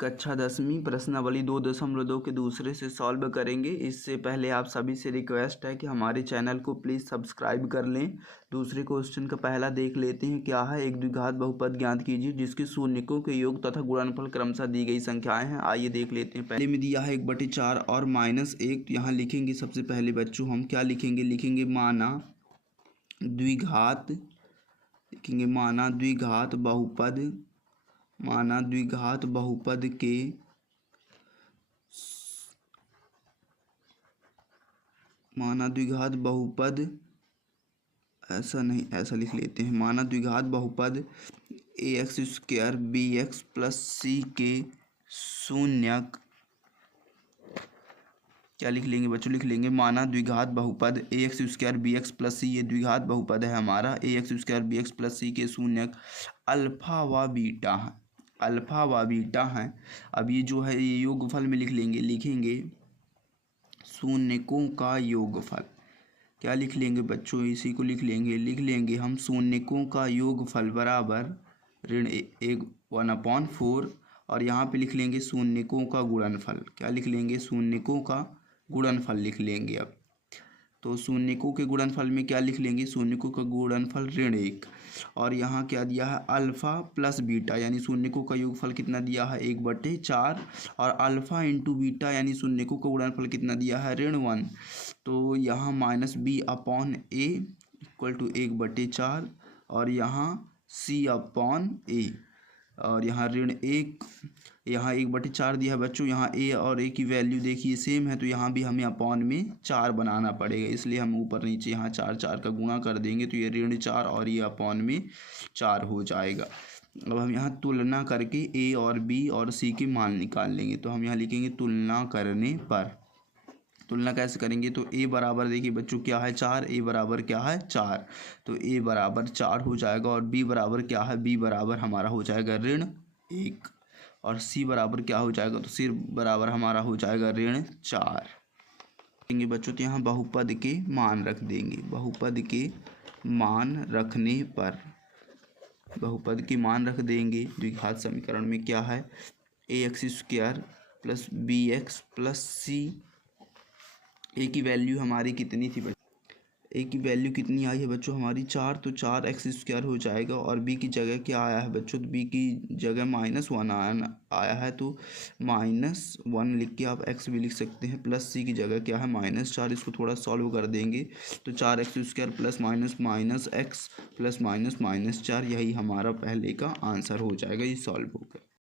कक्षा 10वीं प्रश्नावली 2.2 के दूसरे से सॉल्व करेंगे। इससे पहले आप सभी से रिक्वेस्ट है कि हमारे चैनल को प्लीज़ सब्सक्राइब कर लें। दूसरे क्वेश्चन का पहला देख लेते हैं। क्या है? एक द्विघात बहुपद ज्ञात कीजिए जिसके शून्यकों के योग तथा गुणनफल क्रमशः दी गई संख्याएं हैं। आइए देख लेते हैं। पहले में दिया है 1/4 और -1। तो यहाँ लिखेंगे सबसे पहले बच्चों हम क्या लिखेंगे? लिखेंगे माना द्विघात, लिखेंगे माना द्विघात बहुपद, माना द्विघात बहुपद के माना द्विघात बहुपद, ऐसा नहीं, ऐसा लिख लेते हैं। माना द्विघात बहुपद ax² bx + c के शून्यक, क्या लिख लेंगे बच्चों? लिख लेंगे माना द्विघात बहुपद ax² bx + c, ये द्विघात बहुपद है हमारा। ax² bx + c के शून्यक अल्फा व बीटा है, अल्फा व बीटा है। अब ये जो है ये योगफल में लिख लेंगे, लिखेंगे शून्यकों का योगफल। क्या लिख लेंगे बच्चों? इसी को लिख लेंगे हम शून्यकों का योगफल बराबर (1/4) और यहाँ पे लिख लेंगे शून्यकों का गुणनफल। क्या लिख लेंगे? शून्यकों का गुणनफल लिख लेंगे। अब तो शून्यकों के गुणनफल में क्या लिख लेंगे? शून्यकों का गुणनफल (1) और यहाँ क्या दिया है? अल्फ़ा प्लस बीटा, यानी शून्यकों का योगफल कितना दिया है? 1/4 और अल्फ़ा इंटू बीटा यानी शून्यकों का गुणनफल कितना दिया है? (1). तो यहाँ -b/a = 1/4 और यहाँ c/a और यहाँ (1), यहाँ 1/4 दिया है बच्चों। यहाँ a और a की वैल्यू देखिए सेम है, तो यहाँ भी हमें अपॉन में 4 बनाना पड़ेगा, इसलिए हम ऊपर नीचे यहाँ 4 का गुणा कर देंगे तो ये (4) और ये अपॉन में 4 हो जाएगा। अब हम यहाँ तुलना करके a और b और c के मान निकाल लेंगे। तो हम यहाँ लिखेंगे तुलना करने पर। तुलना कैसे करेंगे? तो a बराबर देखिए बच्चों क्या है? 4। a बराबर क्या है? 4। तो a बराबर 4 हो जाएगा और b बराबर क्या है? b बराबर हमारा हो जाएगा (1) और c बराबर क्या हो जाएगा? तो c बराबर हमारा हो जाएगा (4). देंगे बच्चों तो यहाँ बहुपद के मान रख देंगे। बहुपद के मान रखने पर, बहुपद के मान रख देंगे। द्विघात समीकरण में क्या है? ax² + bx + c। ए की वैल्यू हमारी कितनी थी बच्चों? ए की वैल्यू कितनी आई है बच्चों हमारी? 4। तो 4x² हो जाएगा और बी की जगह क्या आया है बच्चों? तो बी की जगह -1 आया है, तो -1 लिख के आप x भी लिख सकते हैं। प्लस c की जगह क्या है? -4। इसको थोड़ा सॉल्व कर देंगे तो 4x² + -x + -4, यही हमारा पहले का आंसर हो जाएगा। ये सॉल्व होगा।